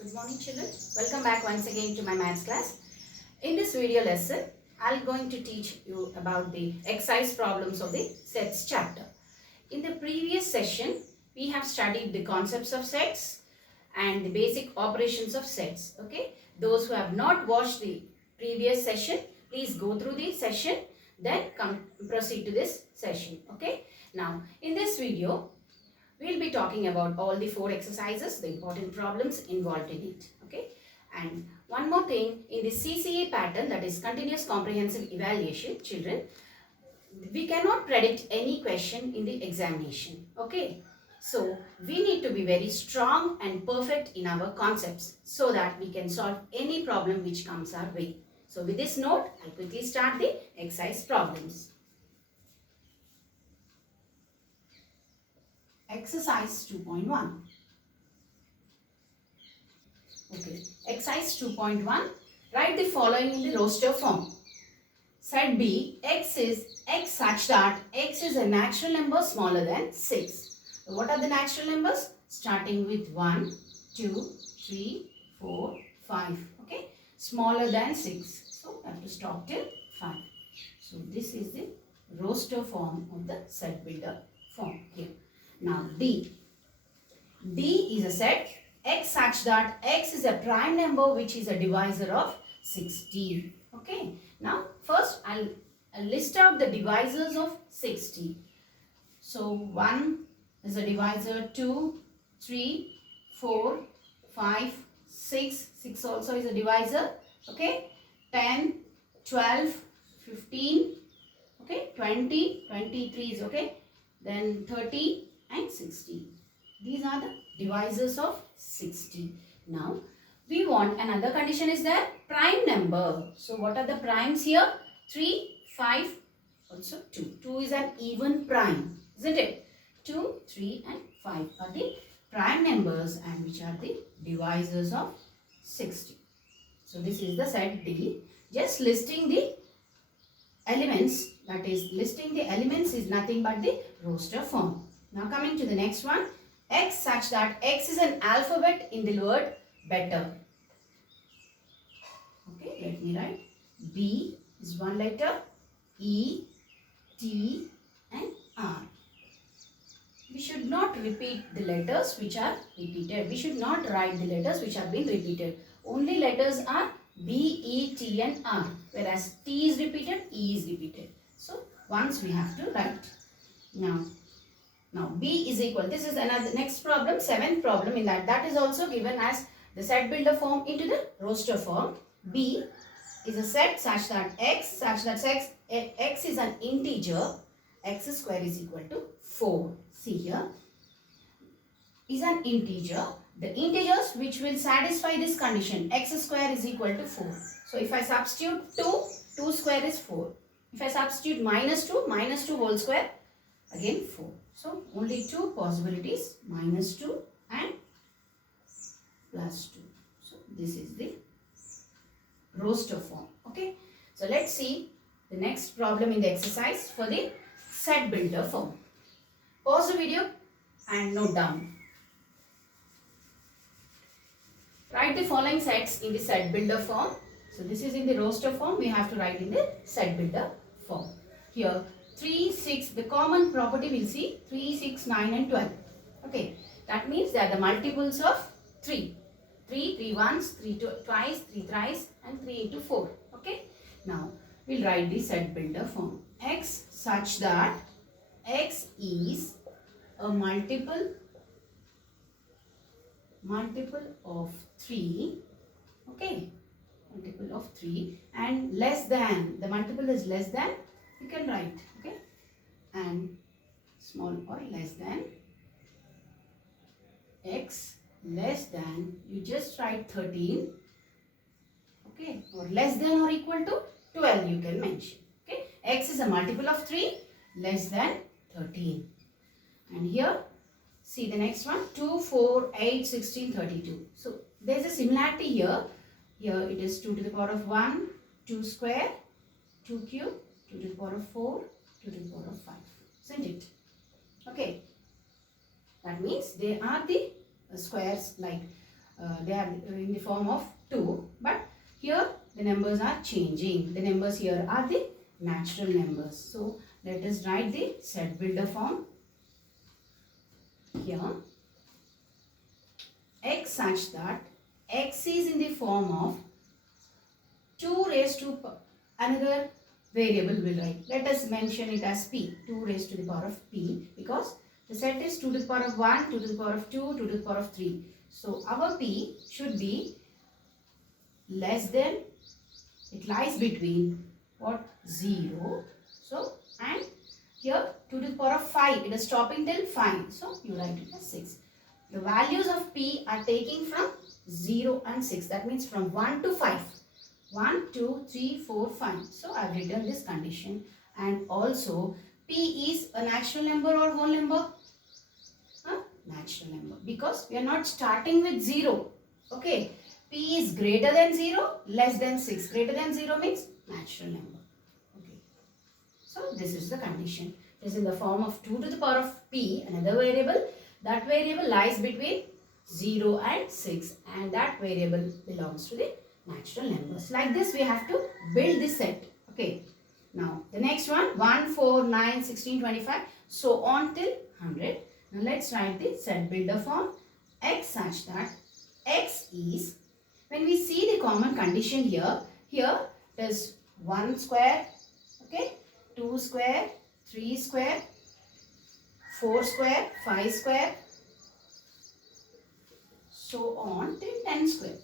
Good morning children. Welcome back once again to my maths class. In this video lesson, I'm going to teach you about the exercise problems of the sets chapter. In the previous session, we have studied the concepts of sets and the basic operations of sets. Okay. Those who have not watched the previous session, please go through the session, then proceed to this session. Okay. Now, in this video, we'll be talking about all the 4 exercises, the important problems involved in it. Okay. And one more thing, in the CCA pattern, that is continuous comprehensive evaluation, children, we cannot predict any question in the examination. Okay. So we need to be very strong and perfect in our concepts so that we can solve any problem which comes our way. So with this note, I'll quickly start the exercise problems. Exercise 2.1. Okay. Exercise 2.1. Write the following in the roster form. Set B, x is x such that x is a natural number smaller than 6. So what are the natural numbers? Starting with 1, 2, 3, 4, 5. Okay. Smaller than 6. So I have to stop till 5. So this is the roster form of the set builder form here. Now D. D is a set x such that x is a prime number which is a divisor of 60. Okay. Now first I'll list out the divisors of 60. So 1 is a divisor, 2, 3, 4, 5, 6. 6 also is a divisor. Okay. 10, 12, 15. Okay. 20, 23 is okay. Then 30. And 60. These are the divisors of 60. Now, we want another condition is there, prime number. So, what are the primes here? 3, 5, also 2. 2 is an even prime, isn't it? 2, 3 and 5 are the prime numbers and which are the divisors of 60. So, this is the set D. Just listing the elements, that is listing the elements is nothing but the roster form. Now coming to the next one, x such that x is an alphabet in the word better. Okay, let me write. B is one letter, E, T and R. We should not repeat the letters which are repeated. We should not write the letters which have been repeated. Only letters are B, E, T and R. Whereas T is repeated, E is repeated. So once we have to write. Now B is equal. This is another next problem, 7th problem in that. That is also given as the set builder form into the roster form. B is a set such that x is an integer. X square is equal to 4. See here is an integer. The integers which will satisfy this condition, x square is equal to 4. So if I substitute 2 square is 4. If I substitute minus 2 whole square, again 4. So, only 2 possibilities, minus 2 and plus 2. So, this is the roster form. Okay. So, let's see the next problem in the exercise for the set builder form. Pause the video and note down. Write the following sets in the set builder form. So, this is in the roster form. We have to write in the set builder form. Here, 3, 6, the common property we'll see 3, 6, 9 and 12. Okay, that means they are the multiples of 3. 3 once, 3 twice, 3 thrice and 3 into 4. Okay, now we'll write the set builder form. X such that x is a multiple of 3. Okay, multiple of 3 and less than, the multiple is less than, you can write, okay, and small or less than x less than, you just write 13, okay, or less than or equal to 12 you can mention, okay. X is a multiple of 3 less than 13. And here, see the next one, 2, 4, 8, 16, 32. So, there is a similarity here. Here it is 2 to the power of 1, 2 square, 2 cube, 2 to the power of 4, 2 to the power of 5. Isn't it? Okay. That means they are the squares like they are in the form of 2, but here the numbers are changing. The numbers here are the natural numbers. So let us write the set builder form. Here x such that x is in the form of 2 raised to another variable will write. Let us mention it as p, 2 raised to the power of p, because the set is 2 to the power of 1, 2 to the power of 2, 2 to the power of 3. So our p should be less than, it lies between what, 0. So and here 2 to the power of 5, it is stopping till 5. So you write it as 6. The values of p are taking from 0 and 6. That means from 1 to 5. 1, 2, 3, 4, 5. So I have written this condition. And also p is a natural number or whole number? Natural number. Because we are not starting with 0. Okay. P is greater than 0, less than 6. Greater than 0 means natural number. Okay. So this is the condition. It is in the form of 2 to the power of p, another variable. That variable lies between 0 and 6, and that variable belongs to the natural numbers. Like this we have to build this set. Okay. Now the next one, 1, 4, 9, 16, 25, so on till 100. Now let's write the set builder form. X such that x is, when we see the common condition here it is 1 square, okay, 2 square, 3 square, 4 square, 5 square, so on till 10 square.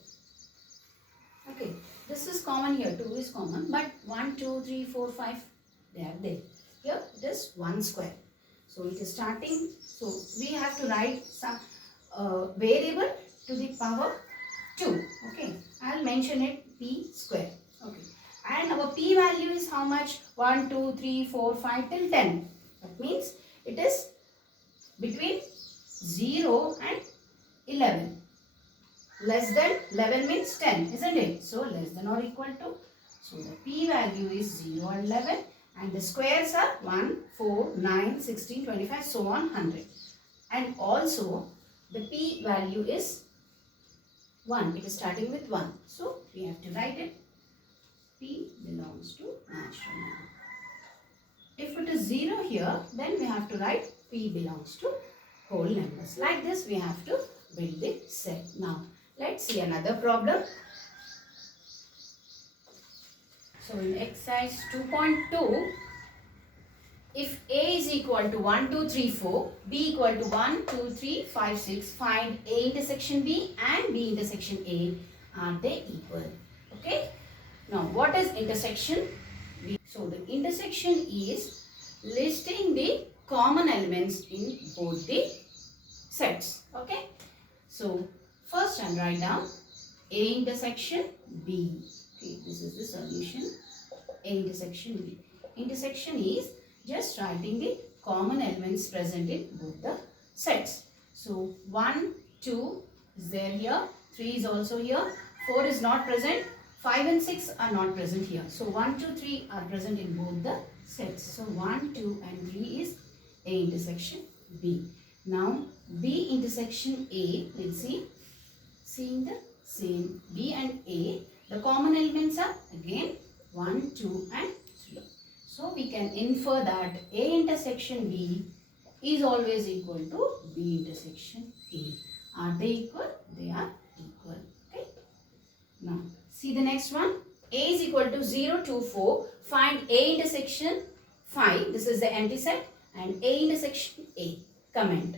Okay, this is common here, 2 is common, but 1, 2, 3, 4, 5, they are there. Here it is 1 square. So it is starting, so we have to write some variable to the power 2. Okay, I will mention it p square. Okay, and our p value is how much? 1, 2, 3, 4, 5 till 10. That means it is between 0 and 11. Less than 11 means 10, isn't it? So less than or equal to. So the p value is 0 and 11, and the squares are 1, 4, 9, 16, 25, so on 100. And also the p value is 1. It is starting with 1. So we have to write it. P belongs to natural number. If it is 0 here, then we have to write p belongs to whole numbers. Like this we have to build the set. Now let's see another problem. So in exercise 2.2, if A is equal to 1, 2, 3, 4, B equal to 1, 2, 3, 5, 6, find A intersection B and B intersection A. Are they equal? Okay. Now what is intersection? So the intersection is listing the common elements in both the sets. Okay. So first I'll write down A intersection B. Okay, this is the solution. A intersection B. Intersection is just writing the common elements present in both the sets. So 1, 2 is there here, 3 is also here, 4 is not present, 5 and 6 are not present here. So 1, 2, 3 are present in both the sets. So 1, 2 and 3 is A intersection B. Now B intersection A, let's see. Seeing the same B and A, the common elements are again 1, 2 and 3. So we can infer that A intersection B is always equal to B intersection A. Are they equal? They are equal. Okay. Now see the next one. A is equal to 0, 2, 4. Find A intersection 5. This is the empty set, and A intersection A. Comment.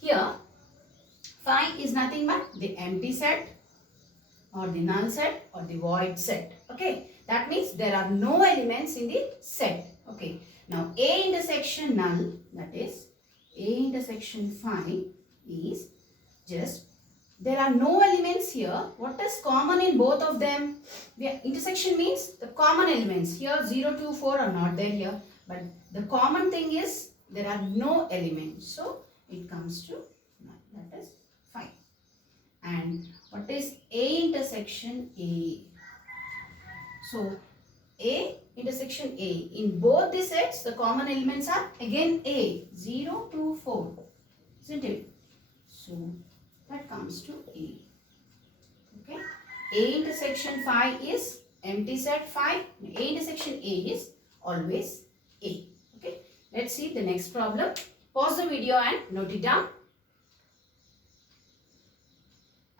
Here 5 is nothing but the empty set or the null set or the void set. Okay. That means there are no elements in the set. Okay. Now A intersection null, that is A intersection 5 is just, there are no elements here. What is common in both of them? Intersection means the common elements. Here 0, 2, 4 are not there here. But the common thing is there are no elements. So it comes to null. That is 5. And what is A intersection A? So A intersection A. In both the sets, the common elements are again A. 0, 2, 4. Isn't it? So that comes to A. A intersection phi is empty set phi. A intersection A is always A. Okay. Let's see the next problem. Pause the video and note it down.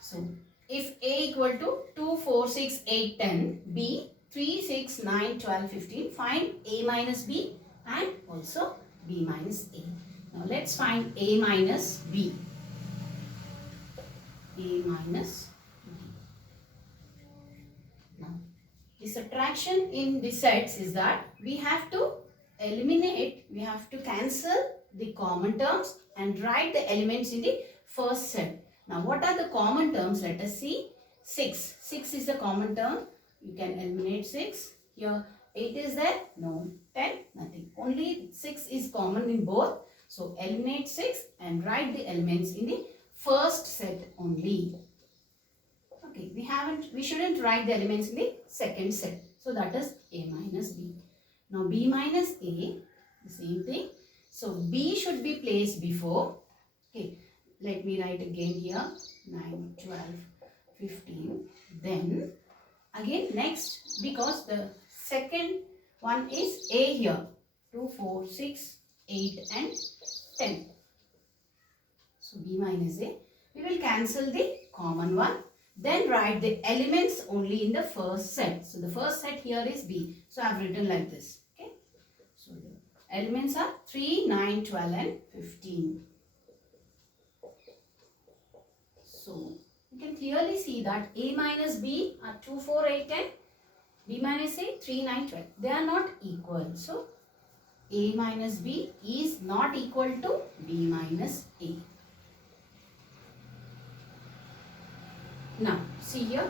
So, if A equal to 2, 4, 6, 8, 10, B 3, 6, 9, 12, 15, find A minus B and also B minus A. Now, let's find A minus B. A minus B. Now, the subtraction in the sets is that we have to eliminate, we have to cancel the common terms and write the elements in the first set. Now, what are the common terms? Let us see. 6. 6 is the common term. You can eliminate 6. Here, 8 is there? No. 10? Nothing. Only 6 is common in both. So, eliminate 6 and write the elements in the first set only. Okay, we shouldn't write the elements in the second set. So, that is A minus B. Now, B minus A, the same thing. So, B should be placed before. Okay, let me write again here. 9, 12, 15. Then, again next, because the second one is A here. 2, 4, 6, 8 and 10. So, B minus A. We will cancel the common one. Then write the elements only in the first set. So, the first set here is B. So, I have written like this. Okay. So, the elements are 3, 9, 12 and 15. So, you can clearly see that A minus B are 2, 4, 8, 10. B minus A, 3, 9, 12. They are not equal. So, A minus B is not equal to B minus A. Now, see here,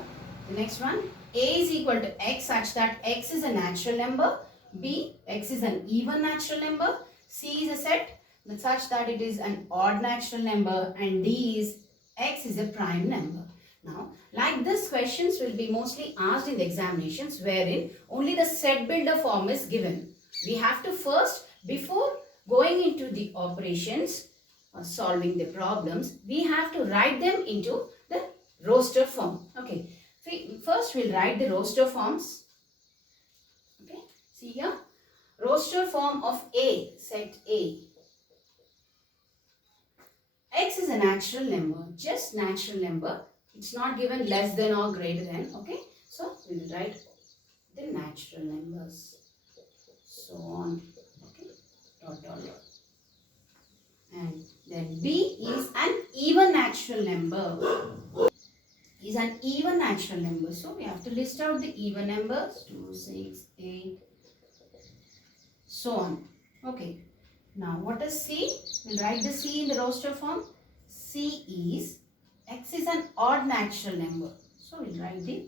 the next one. A is equal to X such that X is a natural number. B, X is an even natural number. C is a set such that it is an odd natural number. And D is X is a prime number. Now, like this, questions will be mostly asked in the examinations wherein only the set builder form is given. We have to first, before going into the operations or solving the problems, we have to write them into the roster form. Okay. First, we'll write the roster forms. Okay. See here. Roster form of A, set A. X is a natural number, just natural number. It's not given less than or greater than. Okay. So, we will write the natural numbers. So on. Okay. Dot, dot, dot. And then B is an even natural number. Is an even natural number. So, we have to list out the even numbers. 2, 6, 8. So on. Okay. Now, what is C? We'll write the C in the roster form. C is, X is an odd natural number. So, we'll write the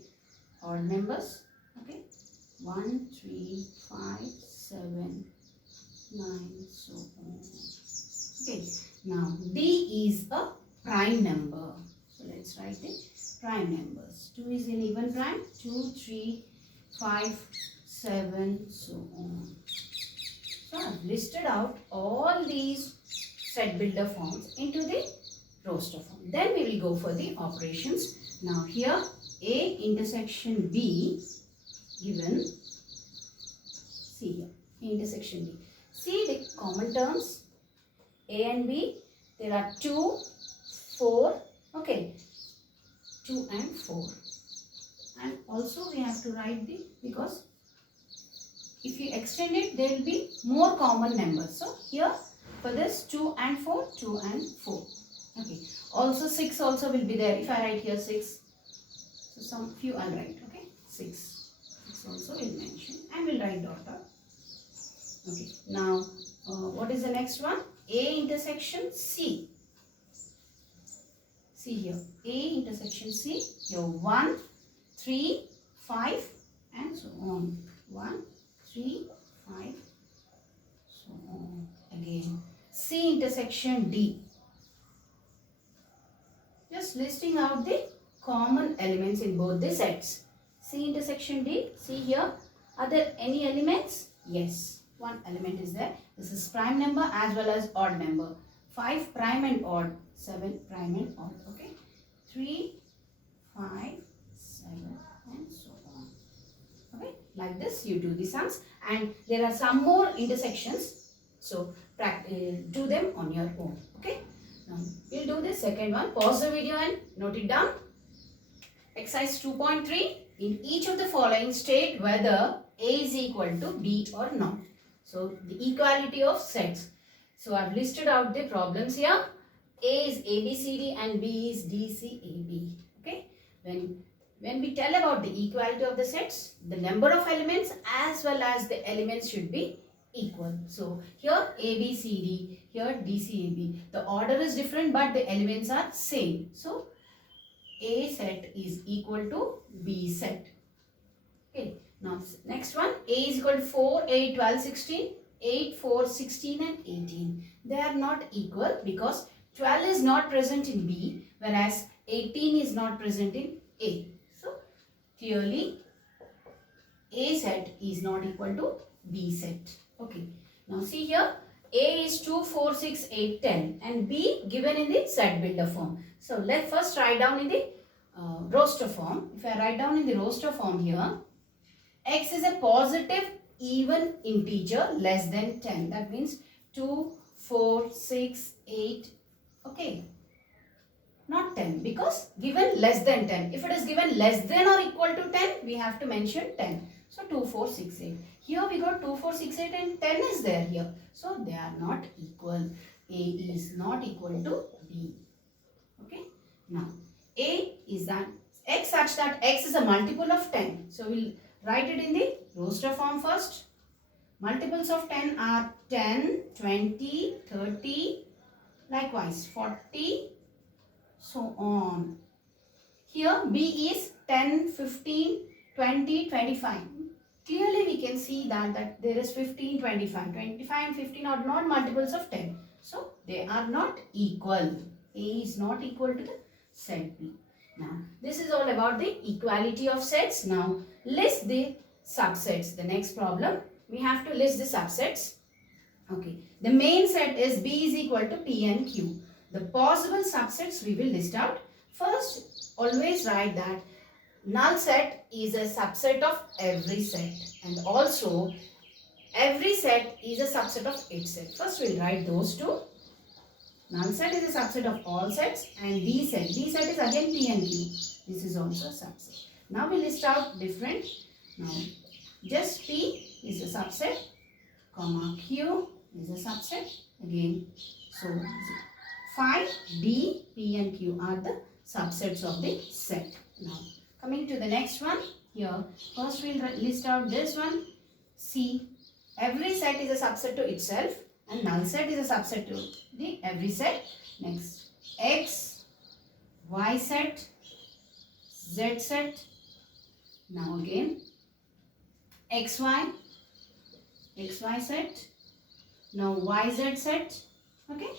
odd numbers. Okay. 1, 3, 5, 7, 9, so on. Okay. Now, D is a prime number. So, let's write the prime numbers. 2 is an even prime. 2, 3, 5, 7, so on. So, I have listed out all these set builder forms into the roster form. Then we will go for the operations. Now, here A intersection B given. See here, A intersection B. See the common terms. A and B, there are 2, 4, okay, 2 and 4. And also we have to write the, because if you extend it, there will be more common numbers. So, here for this 2 and 4, 2 and 4. Okay. Also 6 also will be there. If I write here 6, so some few I'll write, okay, 6. 6 also will mention and we'll write dot dot. Okay. Now, what is the next one? A intersection C. See here, A intersection C. Here 1, 3, 5 and so on. 1, 3, 5, so on. Again, C intersection D. Just listing out the common elements in both the sets. C intersection D. See here, are there any elements? Yes. One element is there. This is prime number as well as odd number. 5 prime and odd. 7 prime and odd. Okay. 3, 5, 7, Like this you do the sums, and there are some more intersections, so do them on your own. Okay, now we'll do the second one. Pause the video and note it down. Exercise 2.3. In each of the following state whether A is equal to B or not. So the equality of sets. So I've listed out the problems here. A is ABCD and B is DCAB. Okay. When we tell about the equality of the sets, the number of elements as well as the elements should be equal. So here ABCD, here DCAB. The order is different but the elements are same. So A set is equal to B set. Okay. Now next one. A is equal to 4, 8, 12, 16. 8, 4, 16 and 18. They are not equal because 12 is not present in B whereas 18 is not present in A. So clearly A set is not equal to B set. Okay. Now see here. A is 2, 4, 6, 8, 10 and B given in the set builder form. So let's first write down in the roster form. If I write down in the roster form here, X is a positive even integer less than 10. That means 2, 4, 6, 8. Okay. Not 10 because given less than 10. If it is given less than or equal to 10, we have to mention 10. So 2, 4, 6, 8. Here we got 2, 4, 6, 8 and 10 is there here. So they are not equal. A is not equal to B. Okay. Now A is that X such that X is a multiple of 10. So we'll write it in the roster form first. Multiples of 10 are 10, 20, 30, likewise 40, so on. Here B is 10, 15, 20, 25. Clearly we can see that there is 15, 25. 25 and 15 are not multiples of 10. So they are not equal. A is not equal to the set B. Now this is all about the equality of sets. Now list the subsets. The next problem, we have to list the subsets. Okay. The main set is B is equal to P and Q. The possible subsets we will list out. First, always write that null set is a subset of every set. And also, every set is a subset of its set. First, we'll write those two. Null set is a subset of all sets. And D set. D set is again P and Q. This is also a subset. Now, we list out different. Now, just P is a subset, comma Q is a subset again. So 5, D, P and Q are the subsets of the set. Now coming to the next one, here first we'll list out this one. C, every set is a subset to itself and null set is a subset to the every set. Next, X, Y set, Z set. Now again XY set. Now YZ set. Okay.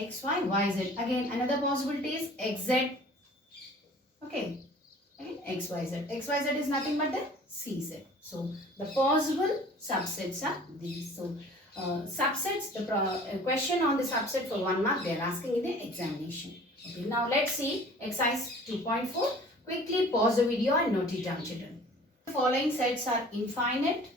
XY, YZ. Again, another possibility is XZ. Okay. Again, XYZ. XYZ is nothing but the C set. So, the possible subsets are these. So, subsets, the question on the subset for 1 mark, they are asking in the examination. Okay. Now, let's see exercise 2.4. Quickly pause the video and note it down, children. The following sets are infinite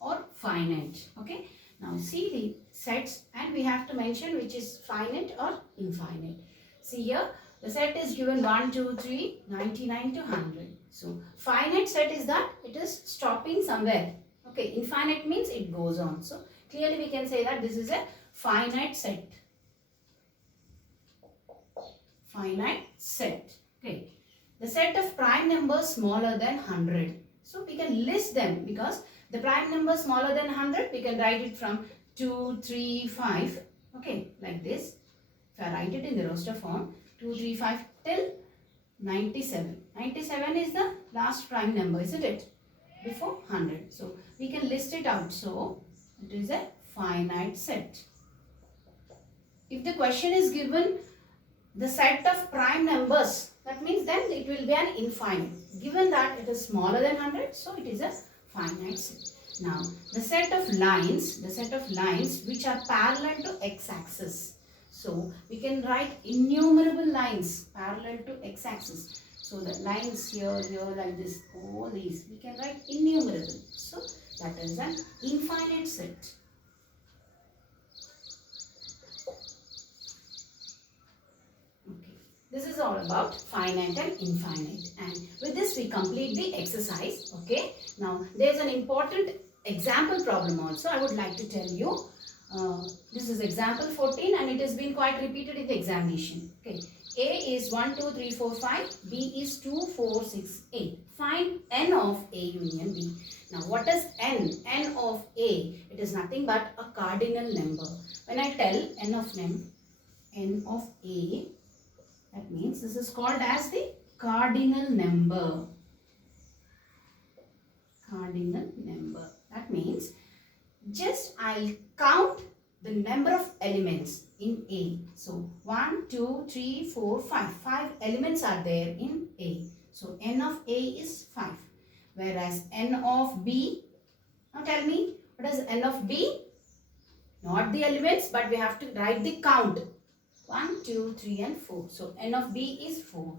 or finite. Okay. Now see the sets and we have to mention which is finite or infinite. See here the set is given 1, 2, 3, 99 to 100. So finite set is that it is stopping somewhere. Okay. Infinite means it goes on. So clearly we can say that this is a finite set. Finite set. Okay. The set of prime numbers smaller than 100. So we can list them because the prime number smaller than 100, we can write it from 2, 3, 5. Okay, like this. If I write it in the roster form, 2, 3, 5 till 97. 97 is the last prime number, isn't it? Before 100. So we can list it out. So it is a finite set. If the question is given the set of prime numbers, that means then it will be an infinite. Given that it is smaller than 100, so it is a finite set. Now, the set of lines which are parallel to x-axis. So, we can write innumerable lines parallel to x-axis. So the lines here, like this, all these, we can write innumerable. So that is an infinite set. Okay. This is all about finite and infinite. And with this we complete the exercise. Okay. Now there is an important example problem also I would like to tell you. This is example 14 and it has been quite repeated in the examination. Okay. A is 1, 2, 3, 4, 5. B is 2, 4, 6, 8. Find n of A union B. Now what is n? N of A. It is nothing but a cardinal number. When I tell n of A, that means this is called as the cardinal number. Cardinal number. That means just I'll count the number of elements in A. So 1, 2, 3, 4, 5. 5 elements are there in A. So n of A is 5. Whereas n of B, now tell me, what is n of B? Not the elements, but we have to write the count. 1, 2, 3 and 4. So n of B is 4.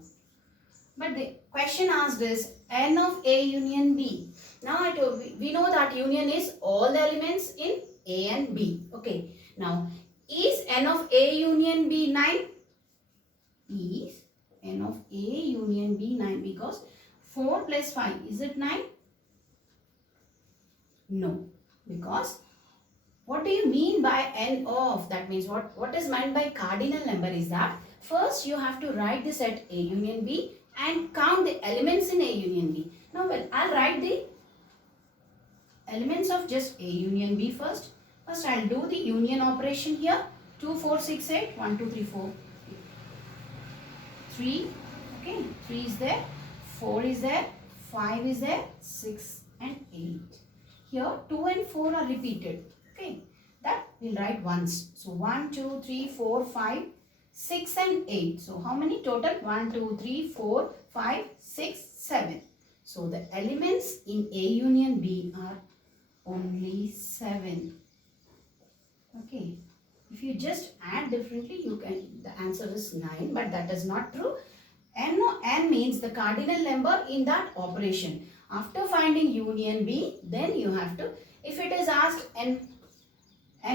But the question asked is n of A union B. Now we know that union is all the elements in A and B. Okay. Now is n of A union B 9? Is n of A union B 9? Because 4 plus 5, is it 9? No. Because what do you mean by n of? That means what is meant by cardinal number is that first you have to write the set A union B and count the elements in A union B. Now I'll write the elements of just A union B first. First I'll do the union operation here. 2, 4, 6, 8. 1, 2, 3, 4. 3. Okay. 3 is there. 4 is there. 5 is there. 6 and 8. Here 2 and 4 are repeated. Okay. That we'll write once. So 1, 2, 3, 4, 5, 6 and 8. So how many total? 1, 2, 3, 4, 5, 6, 7. So the elements in A union B are only 7. Okay. If you just add differently, the answer is 9, but that is not true. N means the cardinal number in that operation. After finding union B, then you have to, if it is asked n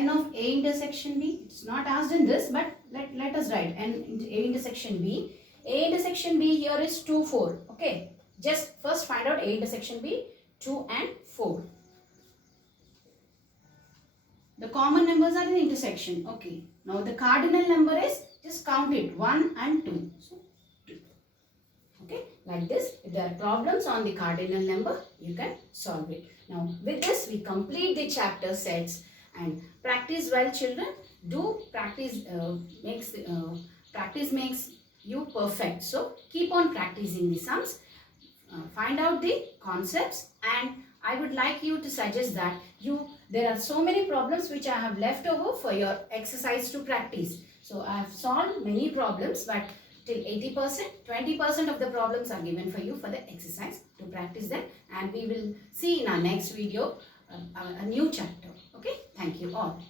of A intersection B, it's not asked in this, but let us write n A intersection B. A intersection B here is 2, 4. Okay. Just first find out A intersection B, 2 and 4. The common numbers are in the intersection. Okay. Now the cardinal number is, just count it, 1 and 2. So 2. Okay. Like this, if there are problems on the cardinal number, you can solve it. Now with this, we complete the chapter sets and practice well, children. Do practice, practice makes you perfect. So keep on practicing the sums. Find out the concepts, and I would like you to suggest that there are so many problems which I have left over for your exercise to practice. So I have solved many problems, but till 80%, 20% of the problems are given for you for the exercise to practice them, and we will see in our next video a new chapter. Okay, thank you all.